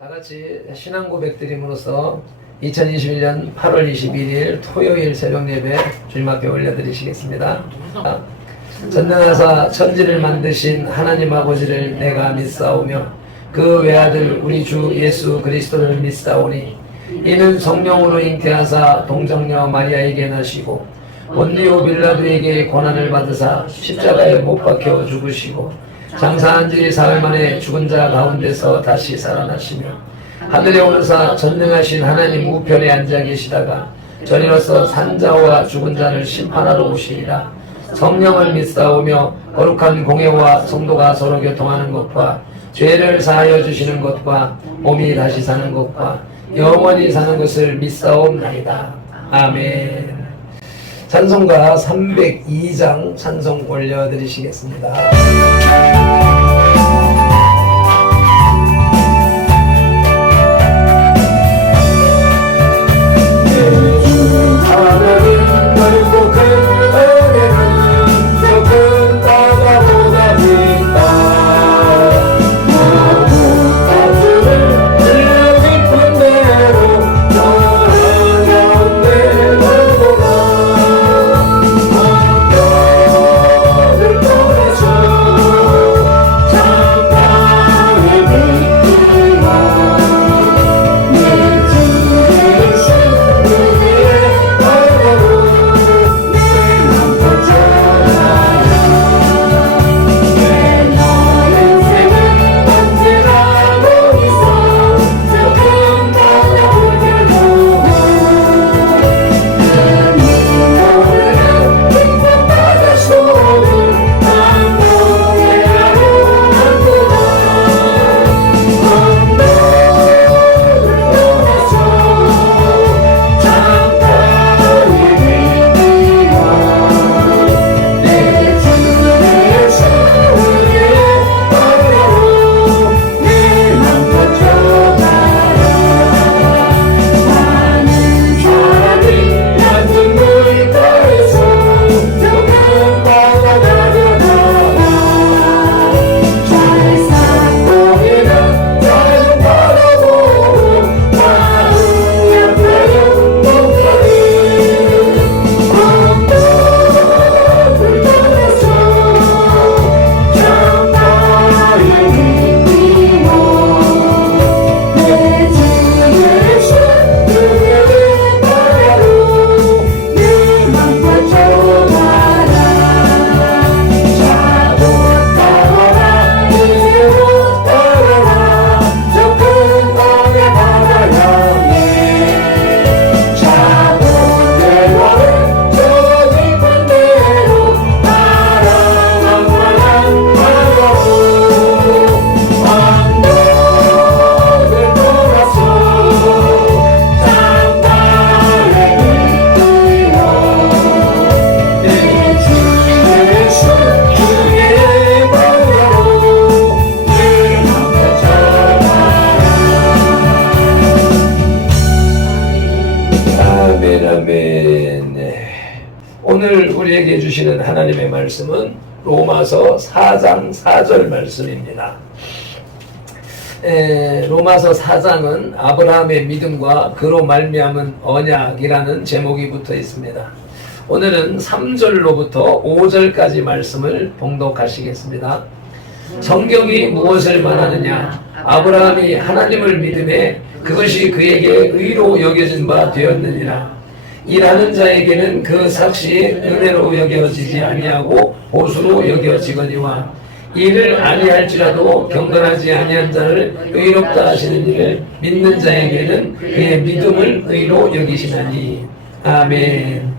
다 같이 신앙 고백드림으로써 2021년 8월 21일 토요일 새벽 예배 주님 앞에 올려드리시겠습니다. 전능하사 천지를 만드신 하나님 아버지를 내가 믿사오며 그 외아들 우리 주 예수 그리스도를 믿사오니 이는 성령으로 잉태하사 동정녀 마리아에게 나시고 본디오 빌라도에게 고난을 받으사 십자가에 못 박혀 죽으시고 장사한 지 사흘 만에 죽은 자 가운데서 다시 살아나시며 하늘에 오르사 전능하신 하나님 우편에 앉아 계시다가 전이로서 산자와 죽은 자를 심판하러 오시리라. 성령을 믿사오며 거룩한 공예와 성도가 서로 교통하는 것과 죄를 사하여 주시는 것과 몸이 다시 사는 것과 영원히 사는 것을 믿사옵나이다. 아멘. 찬송가 302장 찬송 올려드리시겠습니다. 오늘 우리에게 주시는 하나님의 말씀은 로마서 4장 4절 말씀입니다. 로마서 4장은 아브라함의 믿음과 그로 말미암은 언약이라는 제목이 붙어 있습니다. 오늘은 3절로부터 5절까지 말씀을 봉독하시겠습니다. 성경이 무엇을 말하느냐? 아브라함이 하나님을 믿음에 그것이 그에게 의로 여겨진 바 되었느니라. 일하는 자에게는 그 삭시 은혜로 여겨지지 아니하고 보수로 여겨지거니와 일을 아니할지라도 경건하지 아니한 자를 의롭다 하시는 일을 믿는 자에게는 그의 믿음을 의로 여기시나니. 아멘.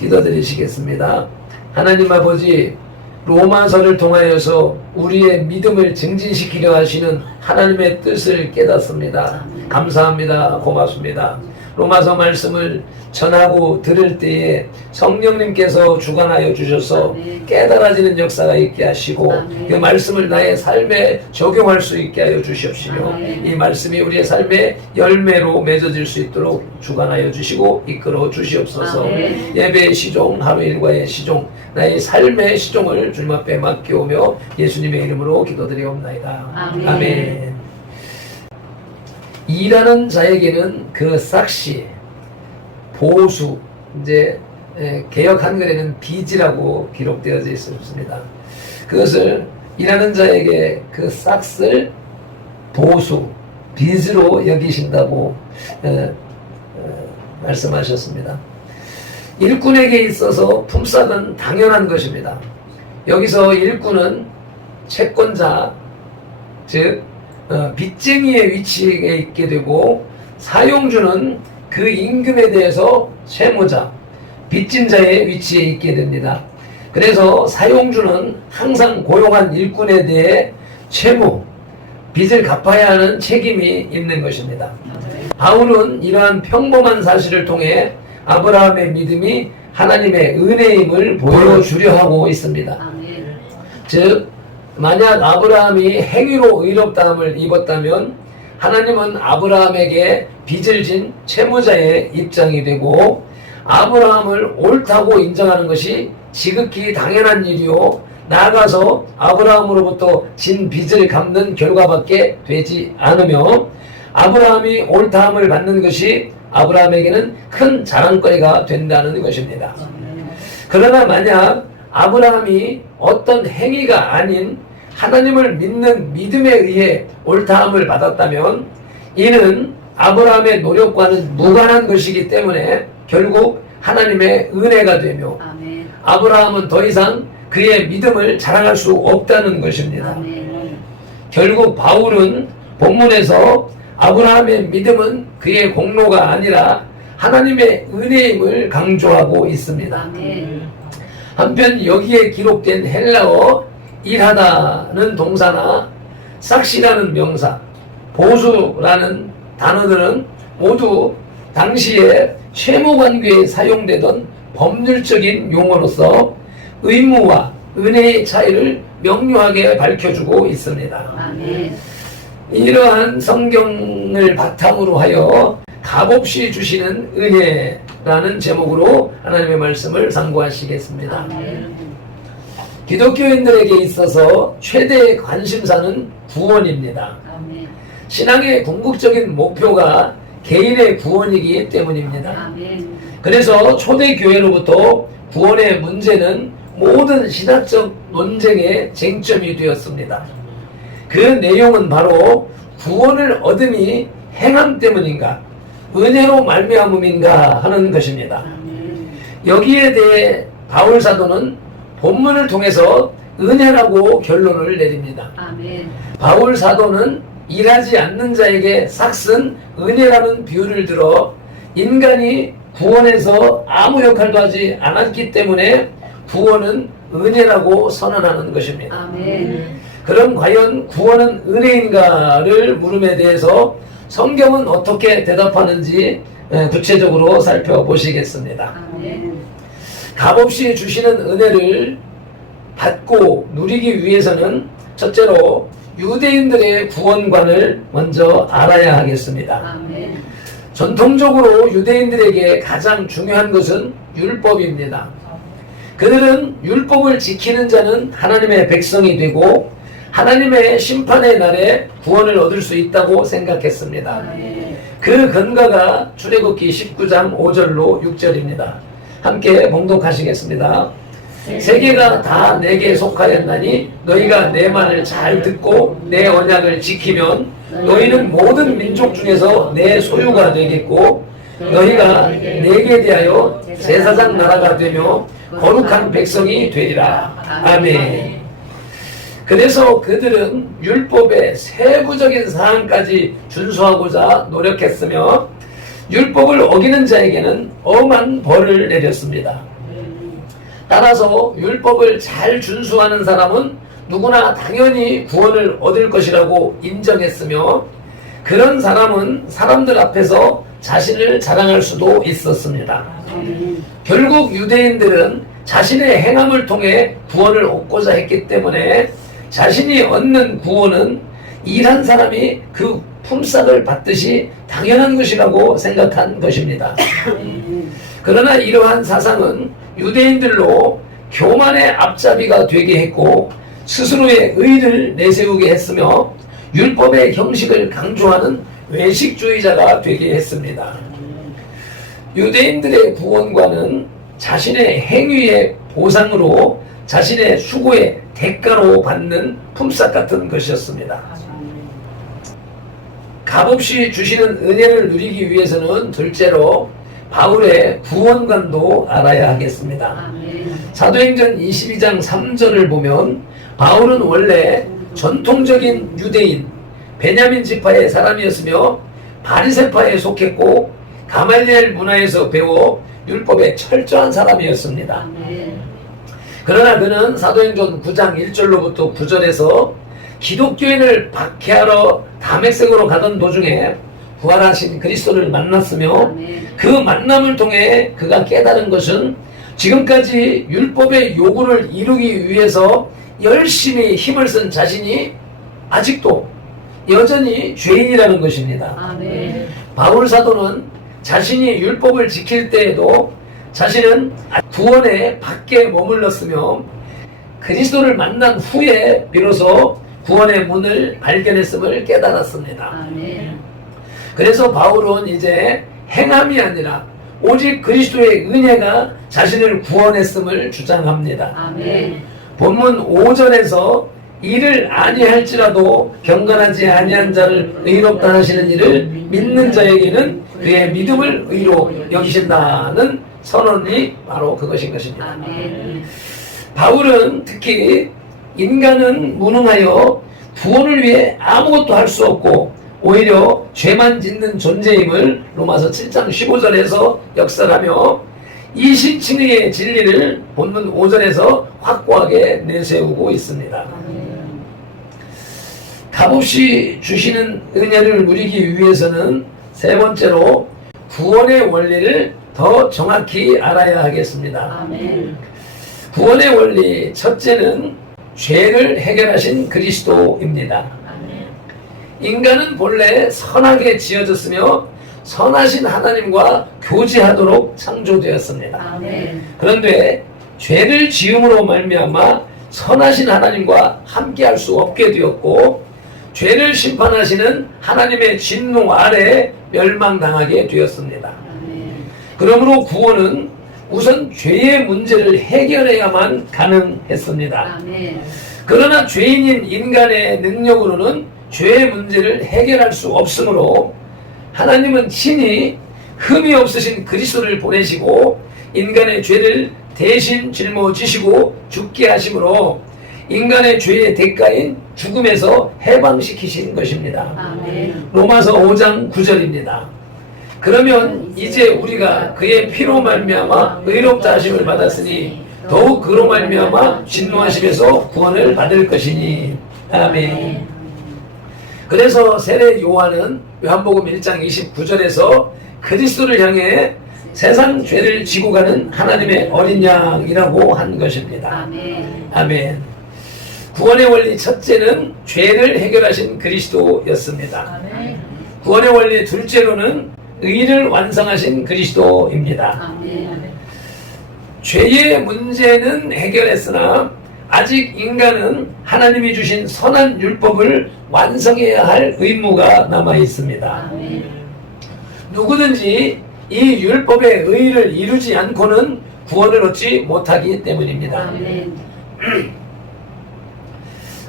기도드리시겠습니다. 하나님 아버지, 로마서를 통하여서 우리의 믿음을 증진시키려 하시는 하나님의 뜻을 깨닫습니다. 감사합니다. 고맙습니다. 로마서 말씀을 전하고 들을 때에 성령님께서 주관하여 주셔서 깨달아지는 역사가 있게 하시고 그 말씀을 나의 삶에 적용할 수 있게 하여 주시옵시며 이 말씀이 우리의 삶의 열매로 맺어질 수 있도록 주관하여 주시고 이끌어 주시옵소서. 예배의 시종, 하루 일과의 시종, 나의 삶의 시종을 주님 앞에 맡겨오며 예수님의 이름으로 기도드리옵나이다. 아멘. 일하는 자에게는 그 삭시, 보수, 이제 개역 한글에는 빚이라고 기록되어져 있습니다. 그것을 일하는 자에게 그 삭스를 보수, 빚으로 여기신다고 말씀하셨습니다. 일꾼에게 있어서 품삯은 당연한 것입니다. 여기서 일꾼은 채권자, 즉 빚쟁이의 위치에 있게 되고, 사용주는 그 임금에 대해서 채무자, 빚진 자의 위치에 있게 됩니다. 그래서 사용주는 항상 고용한 일꾼에 대해 채무, 빚을 갚아야 하는 책임이 있는 것입니다. 바울은 이러한 평범한 사실을 통해 아브라함의 믿음이 하나님의 은혜임을 보여주려 하고 있습니다. 즉, 만약 아브라함이 행위로 의롭다함을 입었다면 하나님은 아브라함에게 빚을 진 채무자의 입장이 되고, 아브라함을 옳다고 인정하는 것이 지극히 당연한 일이요, 나아가서 아브라함으로부터 진 빚을 갚는 결과밖에 되지 않으며, 아브라함이 옳다함을 받는 것이 아브라함에게는 큰 자랑거리가 된다는 것입니다. 그러나 만약 아브라함이 어떤 행위가 아닌 하나님을 믿는 믿음에 의해 옳다함을 받았다면 이는 아브라함의 노력과는 무관한 것이기 때문에 결국 하나님의 은혜가 되며, 아브라함은 더 이상 그의 믿음을 자랑할 수 없다는 것입니다. 결국 바울은 본문에서 아브라함의 믿음은 그의 공로가 아니라 하나님의 은혜임을 강조하고 있습니다. 한편 여기에 기록된 헬라어 일하다는 동사나 삭시라는 명사, 보수라는 단어들은 모두 당시에 채무관계에 사용되던 법률적인 용어로서 의무와 은혜의 차이를 명료하게 밝혀주고 있습니다. 이러한 성경을 바탕으로 하여 값없이 주시는 은혜라는 제목으로 하나님의 말씀을 상고하시겠습니다. 기독교인들에게 있어서 최대의 관심사는 구원입니다. 신앙의 궁극적인 목표가 개인의 구원이기 때문입니다. 그래서 초대교회로부터 구원의 문제는 모든 신학적 논쟁의 쟁점이 되었습니다. 그 내용은 바로 구원을 얻음이 행함 때문인가, 은혜로 말미암음인가 하는 것입니다. 여기에 대해 바울 사도는 본문을 통해서 은혜라고 결론을 내립니다. 바울 사도는 일하지 않는 자에게 삭슨 은혜라는 비유를 들어 인간이 구원에서 아무 역할도 하지 않았기 때문에 구원은 은혜라고 선언하는 것입니다. 그럼 과연 구원은 은혜인가를 물음에 대해서 성경은 어떻게 대답하는지 구체적으로 살펴보시겠습니다. 값없이 주시는 은혜를 받고 누리기 위해서는 첫째로 유대인들의 구원관을 먼저 알아야 하겠습니다. 전통적으로 유대인들에게 가장 중요한 것은 율법입니다. 그들은 율법을 지키는 자는 하나님의 백성이 되고 하나님의 심판의 날에 구원을 얻을 수 있다고 생각했습니다. 그 근거가 출애굽기 19장 5절로 6절입니다. 함께 봉독하시겠습니다. 세계가 다 내게 속하였나니 너희가 내 말을 잘 듣고 내 언약을 지키면 너희는 모든 민족 중에서 내 소유가 되겠고 너희가 내게 대하여 제사장 나라가 되며 거룩한 백성이 되리라. 아멘. 그래서 그들은 율법의 세부적인 사항까지 준수하고자 노력했으며 율법을 어기는 자에게는 엄한 벌을 내렸습니다. 따라서 율법을 잘 준수하는 사람은 누구나 당연히 구원을 얻을 것이라고 인정했으며 그런 사람은 사람들 앞에서 자신을 자랑할 수도 있었습니다. 결국 유대인들은 자신의 행함을 통해 구원을 얻고자 했기 때문에 자신이 얻는 구원은 일한 사람이 그 품삯을 받듯이 당연한 것이라고 생각한 것입니다. 그러나 이러한 사상은 유대인들로 교만의 앞잡이가 되게 했고 스스로의 의를 내세우게 했으며 율법의 형식을 강조하는 외식주의자가 되게 했습니다. 유대인들의 구원과는 자신의 행위의 보상으로 자신의 수고의 대가로 받는 품삯 같은 것이었습니다. 값없이 주시는 은혜를 누리기 위해서는 둘째로 바울의 구원관도 알아야 하겠습니다. 사도행전 22장 3절을 보면 바울은 원래 전통적인 유대인 베냐민 지파의 사람이었으며 바리새파에 속했고 가말리엘 문화에서 배워 율법에 철저한 사람이었습니다. 그러나 그는 사도행전 9장 1절로부터 9절에서 기독교인을 박해하러 다메섹으로 가던 도중에 부활하신 그리스도를 만났으며 그 만남을 통해 그가 깨달은 것은 지금까지 율법의 요구를 이루기 위해서 열심히 힘을 쓴 자신이 아직도 여전히 죄인이라는 것입니다. 바울 사도는 자신이 율법을 지킬 때에도 자신은 구원의 밖에 머물렀으며 그리스도를 만난 후에 비로소 구원의 문을 발견했음을 깨달았습니다. 그래서 바울은 이제 행함이 아니라 오직 그리스도의 은혜가 자신을 구원했음을 주장합니다. 본문 5절에서 이를 아니할지라도 경건하지 아니한 자를 의롭다 하시는 이를 믿는 자에게는 그의 믿음을 의로 여기신다는 선언이 바로 그것인 것입니다. 바울은 특히 인간은 무능하여 구원을 위해 아무것도 할 수 없고 오히려 죄만 짓는 존재임을 로마서 7장 15절에서 역설하며 이신칭의의 진리를 본문 5절에서 확고하게 내세우고 있습니다. 값없이 주시는 은혜를 누리기 위해서는 세 번째로 구원의 원리를 더 정확히 알아야 하겠습니다. 구원의 원리 첫째는 죄를 해결하신 그리스도입니다. 인간은 본래 선하게 지어졌으며 선하신 하나님과 교제하도록 창조되었습니다. 그런데 죄를 지음으로 말미암아 선하신 하나님과 함께할 수 없게 되었고 죄를 심판하시는 하나님의 진노 아래 멸망당하게 되었습니다. 그러므로 구원은 우선 죄의 문제를 해결해야만 가능했습니다. 그러나 죄인인 인간의 능력으로는 죄의 문제를 해결할 수 없으므로 하나님은 친히 흠이 없으신 그리스도를 보내시고 인간의 죄를 대신 짊어지시고 죽게 하심으로 인간의 죄의 대가인 죽음에서 해방시키신 것입니다. 로마서 5장 9절입니다. 그러면 이제 우리가 그의 피로 말미암아 의롭다 하심을 받았으니 더욱 그로 말미암아 진노하심에서 구원을 받을 것이니. 아멘. 그래서 세례 요한은 요한복음 1장 29절에서 그리스도를 향해 세상 죄를 지고 가는 하나님의 어린 양이라고 한 것입니다. 아멘. 구원의 원리 첫째는 죄를 해결하신 그리스도였습니다. 구원의 원리 둘째로는 의를 완성하신 그리스도입니다. 죄의 문제는 해결했으나 아직 인간은 하나님이 주신 선한 율법을 완성해야 할 의무가 남아 있습니다. 누구든지 이 율법의 의를 이루지 않고는 구원을 얻지 못하기 때문입니다.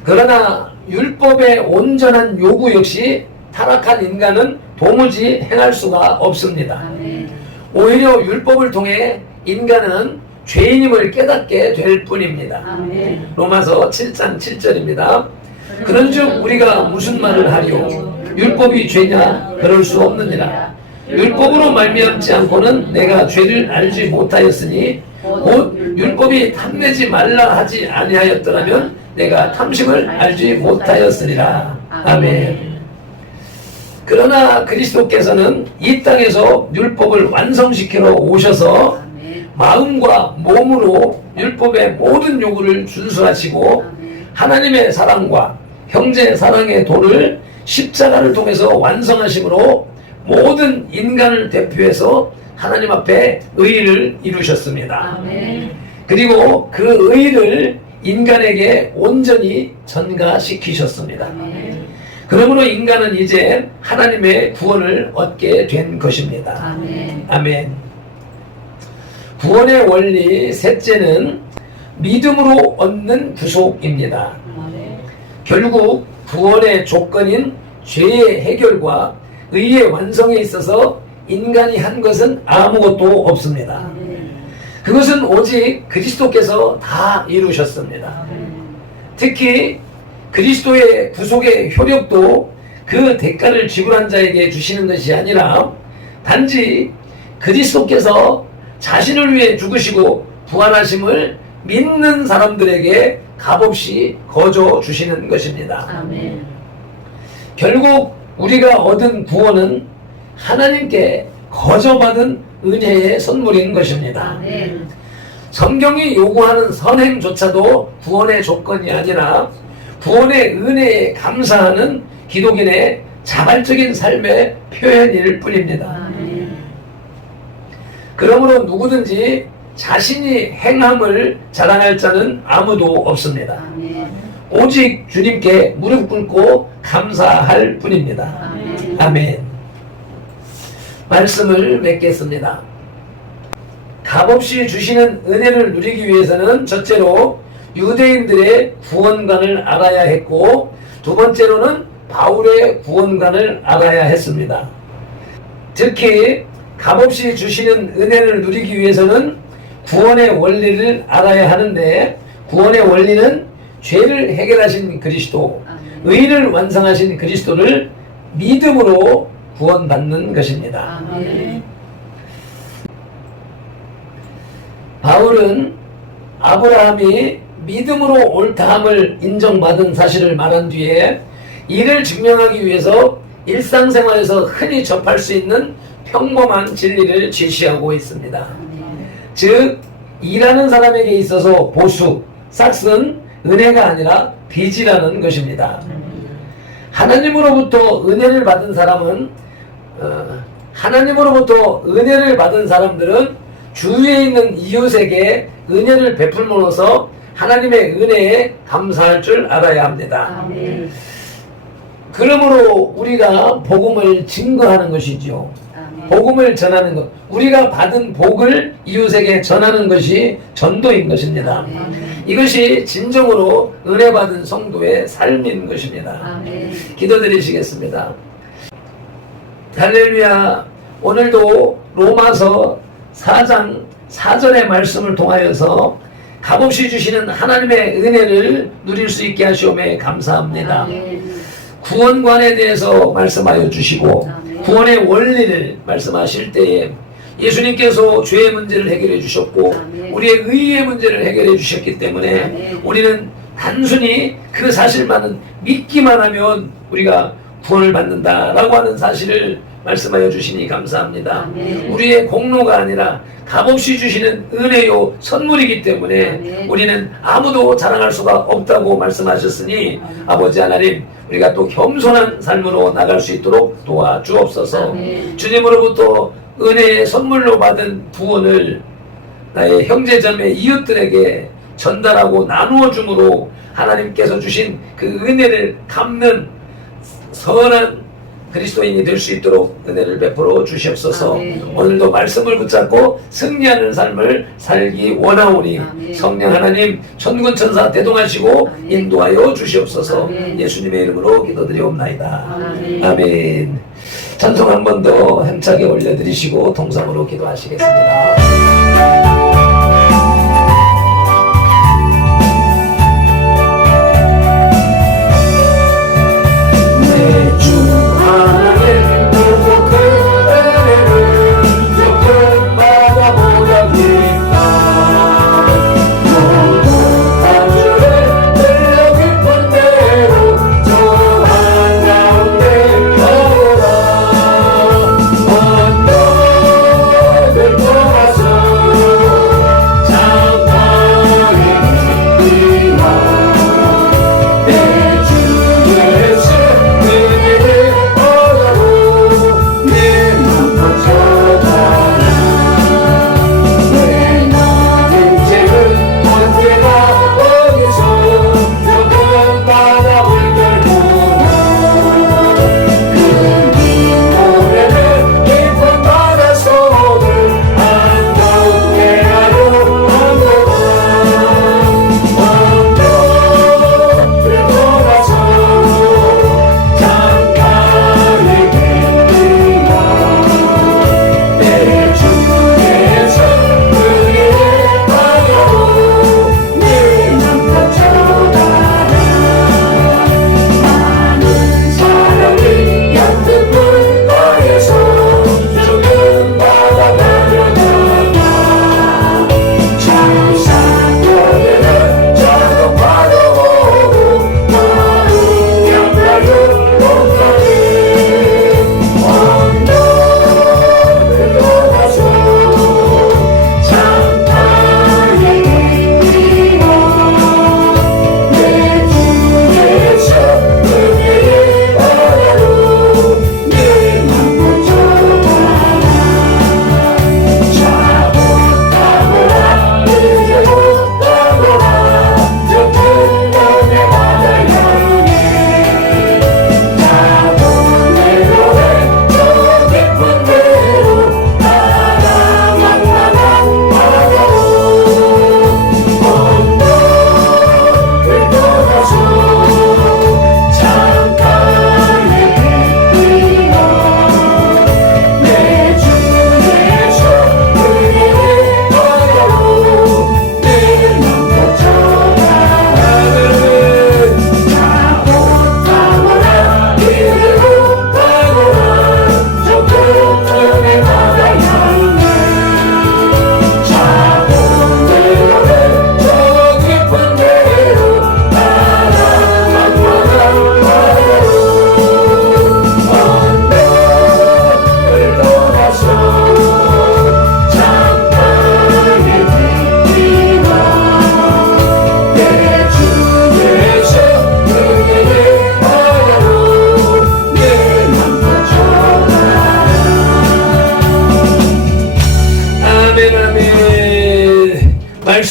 그러나 율법의 온전한 요구 역시 타락한 인간은 도무지 행할 수가 없습니다. 오히려 율법을 통해 인간은 죄인임을 깨닫게 될 뿐입니다. 로마서 7장 7절입니다. 그런즉 우리가 무슨 말을 하리요? 율법이 죄냐? 그럴 수 없느니라. 율법으로 말미암지 않고는 내가 죄를 알지 못하였으니 곧 율법이 탐내지 말라 하지 아니하였더라면 내가 탐심을 알지 못하였으리라. 아멘. 그러나 그리스도께서는 이 땅에서 율법을 완성시키러 오셔서 마음과 몸으로 율법의 모든 요구를 준수하시고 하나님의 사랑과 형제 사랑의 도를 십자가를 통해서 완성하심으로 모든 인간을 대표해서 하나님 앞에 의를 이루셨습니다. 그리고 그 의를 인간에게 온전히 전가시키셨습니다. 그러므로 인간은 이제 하나님의 구원을 얻게 된 것입니다. 아멘. 아멘. 구원의 원리 셋째는 믿음으로 얻는 구속입니다. 아멘. 결국 구원의 조건인 죄의 해결과 의의 완성에 있어서 인간이 한 것은 아무것도 없습니다. 아멘. 그것은 오직 그리스도께서 다 이루셨습니다. 아멘. 특히 그리스도의 구속의 효력도 그 대가를 지불한 자에게 주시는 것이 아니라 단지 그리스도께서 자신을 위해 죽으시고 부활하심을 믿는 사람들에게 값없이 거저 주시는 것입니다. 아멘. 결국 우리가 얻은 구원은 하나님께 거저 받은 은혜의 선물인 것입니다. 아멘. 성경이 요구하는 선행조차도 구원의 조건이 아니라 구원의 은혜에 감사하는 기독인의 자발적인 삶의 표현일 뿐입니다. 아멘. 그러므로 누구든지 자신이 행함을 자랑할 자는 아무도 없습니다. 아멘. 오직 주님께 무릎 꿇고 감사할 뿐입니다. 아멘. 아멘. 말씀을 맺겠습니다. 값없이 주시는 은혜를 누리기 위해서는 첫째로 유대인들의 구원관을 알아야 했고, 두 번째로는 바울의 구원관을 알아야 했습니다. 특히 값없이 주시는 은혜를 누리기 위해서는 구원의 원리를 알아야 하는데, 구원의 원리는 죄를 해결하신 그리스도, 아멘. 의를 완성하신 그리스도를 믿음으로 구원받는 것입니다. 아멘. 바울은 아브라함이 믿음으로 옳다함을 인정받은 사실을 말한 뒤에 이를 증명하기 위해서 일상생활에서 흔히 접할 수 있는 평범한 진리를 제시하고 있습니다. 아멘. 즉, 일하는 사람에게 있어서 보수, 싹슨 은혜가 아니라 빚이라는 것입니다. 하나님으로부터 은혜를 받은 사람들은 주위에 있는 이웃에게 은혜를 베풀므로써 하나님의 은혜에 감사할 줄 알아야 합니다. 아멘. 그러므로 우리가 복음을 증거하는 것이죠. 아멘. 복음을 전하는 것, 우리가 받은 복을 이웃에게 전하는 것이 전도인 것입니다. 아멘. 이것이 진정으로 은혜 받은 성도의 삶인 것입니다. 아멘. 기도드리시겠습니다. 할렐루야. 오늘도 로마서 4장 4절의 말씀을 통하여서 값없이 주시는 하나님의 은혜를 누릴 수 있게 하시오매 감사합니다. 아멘. 구원관에 대해서 말씀하여 주시고 아멘. 구원의 원리를 말씀하실 때에 예수님께서 죄의 문제를 해결해 주셨고 아멘. 우리의 의의 문제를 해결해 주셨기 때문에 아멘. 우리는 단순히 그 사실만은 믿기만 하면 우리가 구원을 받는다라고 하는 사실을 말씀하여 주시니 감사합니다. 아멘. 우리의 공로가 아니라 값없이 주시는 은혜요 선물이기 때문에 아멘. 우리는 아무도 자랑할 수가 없다고 말씀하셨으니 아버지 하나님, 우리가 또 겸손한 삶으로 나갈 수 있도록 도와주옵소서. 아멘. 주님으로부터 은혜의 선물로 받은 구원을 나의 형제자매 이웃들에게 전달하고 나누어 줌으로 하나님께서 주신 그 은혜를 갚는 선한 그리스도인이 될 수 있도록 은혜를 베풀어 주시옵소서. 아멘. 오늘도 말씀을 붙잡고 승리하는 삶을 살기 원하오니 아멘. 성령 하나님 천군천사 대동하시고 아멘. 인도하여 주시옵소서. 아멘. 예수님의 이름으로 기도드리옵나이다. 아멘. 아멘. 찬송 한 번 더 힘차게 올려드리시고 동성으로 기도하시겠습니다. 내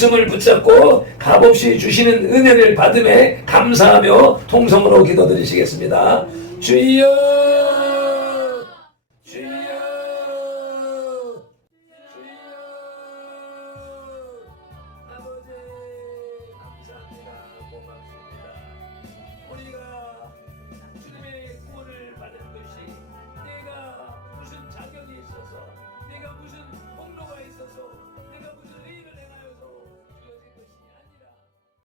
말씀을 붙잡고 값없이 주시는 은혜를 받음에 감사하며 통성으로 기도드리시겠습니다. 주여